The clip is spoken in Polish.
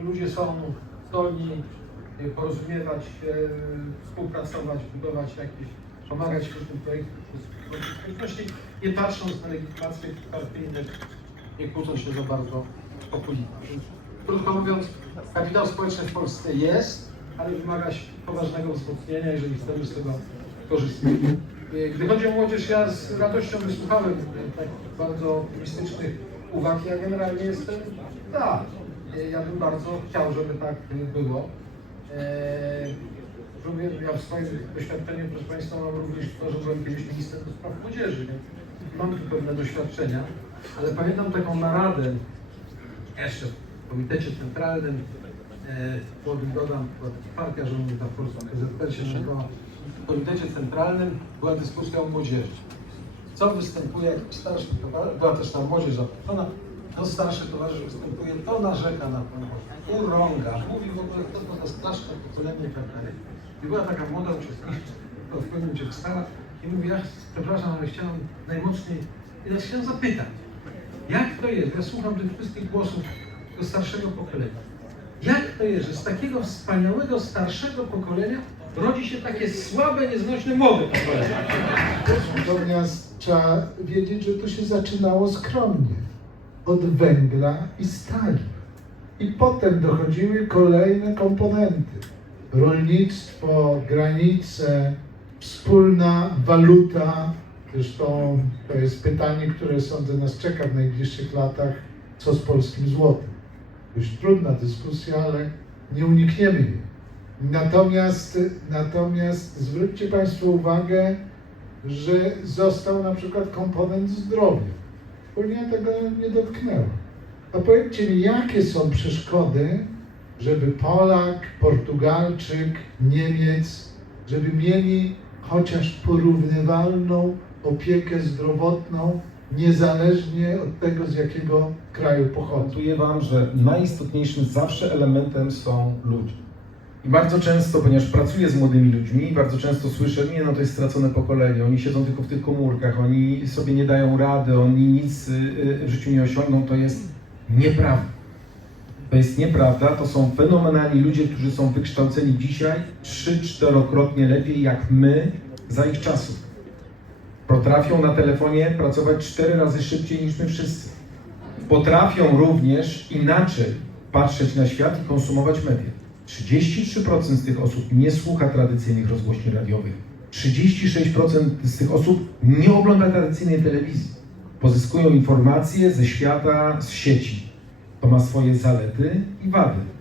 ludzie są zdolni y, porozumiewać się, y, współpracować, budować jakieś, pomagać różnym projektom w społeczności, nie patrząc na legitymacje partyjnych, nie kłócą się za bardzo populizmem. Więc, Krótko mówiąc, kapitał społeczny w Polsce jest, ale wymaga poważnego wzmocnienia, jeżeli chcemy z tego korzystać. Y, Gdy chodzi o młodzież, ja z radością wysłuchałem takich bardzo optymistycznych uwag. Ja generalnie jestem tak. Y, Ja bym bardzo chciał, żeby tak y, było. Mówię, ja w swoim doświadczeniu, proszę Państwa, mam również to, że byłem kiedyś ministrem do spraw młodzieży, mam tu pewne doświadczenia, ale pamiętam taką naradę jeszcze w Komitecie Centralnym, e, młodym dodam, partia w Polsce, PZPR się nazywała, w Komitecie Centralnym była dyskusja o młodzieży. Co występuje, jak starszy była też tam młodzież zaproszona, to starszy towarzysz występuje, to narzeka na Boże, urąga, mówi w ogóle, kto to za straszne pokolenie i. I była taka młoda uczestniczka, która w pewnym momencie wstała i mówi, ja przepraszam, ale chciałem najmocniej, i ja chciałem zapytać, jak to jest, ja słucham tych wszystkich głosów do starszego pokolenia, jak to jest, że z takiego wspaniałego starszego pokolenia rodzi się takie słabe, nieznośne pokolenie? Natomiast trzeba wiedzieć, że to się zaczynało skromnie. Od węgla i stali. I potem dochodziły kolejne komponenty. Rolnictwo, granice, wspólna waluta. Zresztą to jest pytanie, które sądzę nas czeka w najbliższych latach, co z polskim złotem. Dość trudna dyskusja, ale nie unikniemy jej. Natomiast, natomiast zwróćcie Państwo uwagę, że został na przykład komponent zdrowia. Unia tego nie dotknęła. A powiedzcie mi, jakie są przeszkody, żeby Polak, Portugalczyk, Niemiec, żeby mieli chociaż porównywalną opiekę zdrowotną, niezależnie od tego, z jakiego kraju pochodzą. Gwarantuję Wam, że najistotniejszym zawsze elementem są ludzie. Bardzo często, ponieważ pracuję z młodymi ludźmi, bardzo często słyszę, nie no to jest stracone pokolenie, oni siedzą tylko w tych komórkach, oni sobie nie dają rady, oni nic y, y, w życiu nie osiągną, to jest nieprawda. To jest nieprawda, to są fenomenalni ludzie, którzy są wykształceni dzisiaj trzy, czterokrotnie lepiej jak my za ich czasów. Potrafią na telefonie pracować cztery razy szybciej niż my wszyscy. Potrafią również inaczej patrzeć na świat i konsumować media. 33% z tych osób nie słucha tradycyjnych rozgłośni radiowych. 36% z tych osób nie ogląda tradycyjnej telewizji. Pozyskują informacje ze świata, z sieci. To ma swoje zalety i wady.